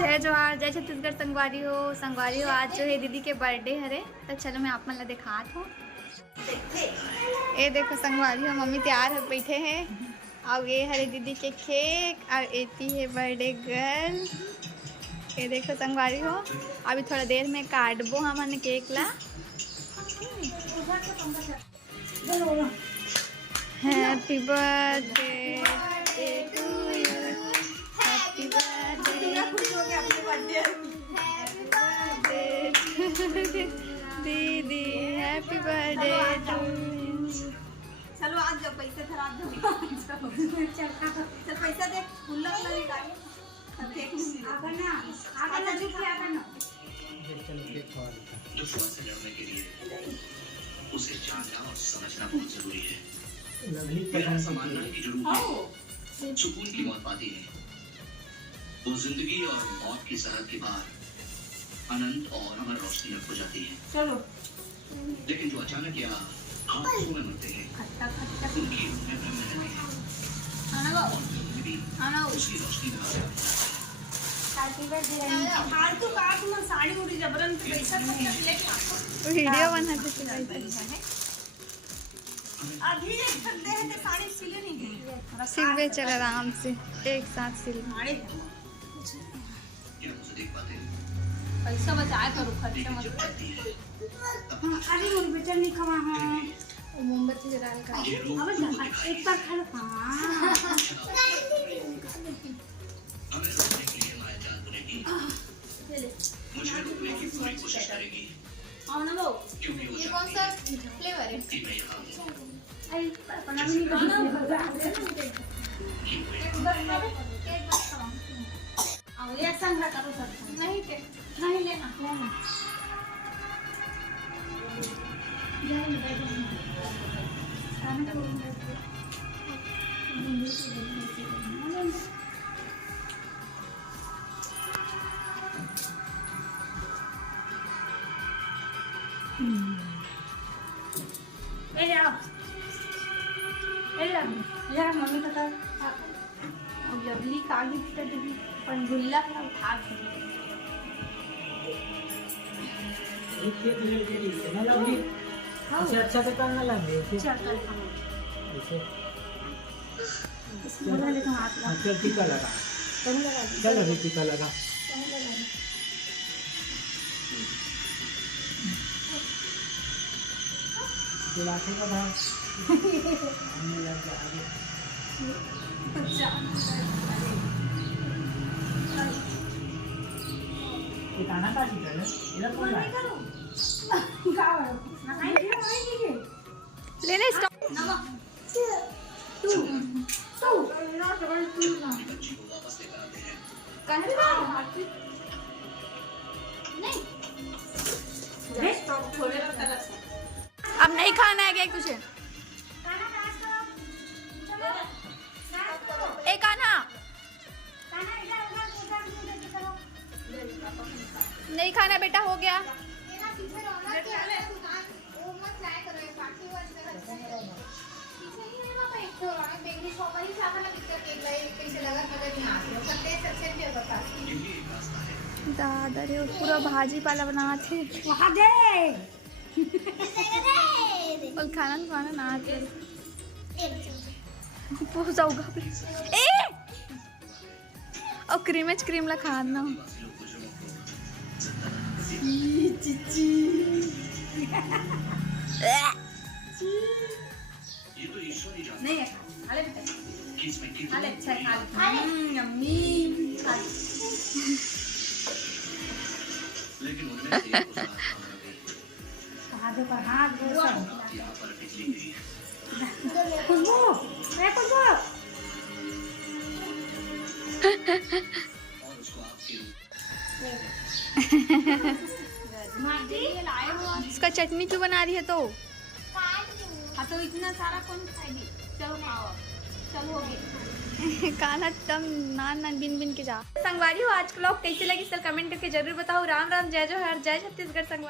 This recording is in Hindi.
जय जोहार, जय छत्तीसगढ़ संगवारी हो आज जो है दीदी के बर्थडे हरे, तो चलो मैं आप मन ला दिखात हूँ। ये देखो संगवारी हो, मम्मी तैयार हो बैठे हैं और ये हरे दीदी के केक और एती है बर्थडे गर्ल। ये देखो संगवारी हो, अभी थोड़ा देर में काटबो हमन केक ला। Happy birthday to you, happy birthday दीदी, हैप्पी बर्थडे टू यू। चलो आज जब पैसे थरा दो चल पैसा दे खुल्ला वाला निकाल केक आगा ना आगा चुप के आगा ना दुश्मन से लड़ने के लिए उसे जानना और समझना बहुत जरूरी है। मेरा मानना है कि जो रूह सुकून की मौत पाती है वो जिंदगी और मौत की सरहद के बाहर अनंत और अमर रोशनी में खो जाती है। चलो लेकिन जो अचानक या आंखों में मरते हैं उनकी रूहें ब्रह्म रहती हैं। आना और जिंदगी आना उसकी रोशनी में खो जाती है। फालतू काट में साड़ी उड़ी जबरन पैसा तक लेके वीडियो बनाते अभी एक बंदे हैं तो साड़ी सिले नहीं गई सिलवे चल आराम से एक साथ सिल। साड़ी क्या मुझे देख पाते हैं? पैसा बचाया करो खर्चा लेकिन मत जब आती है अरे मुझे बेचन नहीं खवा हां मोमबत्ती जला का ये रूह अब तुमको दिखाई एक बार खा हां हमें रोकने के लिए मायाजाल बुनेगी, मुझे रोकने की पूरी कोशिश करेगी आओ ना वो क्योंकि वो ये जानती कौन सा है फ्लेवर है? कि मैं यहाँ हूँ, अरे अपना भी नहीं कि वो आओ ये संग करो सर नहीं के नहीं लेना लेना मम्मी का जबली काली पण गुल्ला का उठा अच्छा से करना लगे अच्छा अच्छा टीका लगा चलो अभी टीका लगा दिलाते का भाई लग गया आगे ये खाना का टीका है ये कौन है लेने स्टॉप अपनी बच्ची को वापस लेकर आते हैं। अब नहीं खाना है केक तुझे? एक आना नहीं खाना बेटा, हो गया। यही एक रास्ता है। दादा रे पूरा भाजी पाला बना थे वहां दे और खाना ना थे जाऊगा ए और क्रीम ला खाना ये तो ईश्वर ही जानता नहीं है अरे बेटा है कि इसमें कितनी अरे अच्छा बुराई खा यम्मी लेकिन उनमें से एक को साथ काम कर गई। हाथ पर हाथ दो रात यहाँ पर बिजली गई है। खुशबू मैं खुशबू और उसको आपके लाए हो उसका चटनी क्यों बना रही है? तो हाँ तो इतना सारा कौन खाएगी? चलो खाओ चलो हो गया काना तम नान बिन बिन के जा। संगवारी हो आज ब्लॉग कैसे लगी सर कमेंट करके जरूर बताओ। राम राम, जय जोहार, जय छत्तीसगढ़ संगवारी।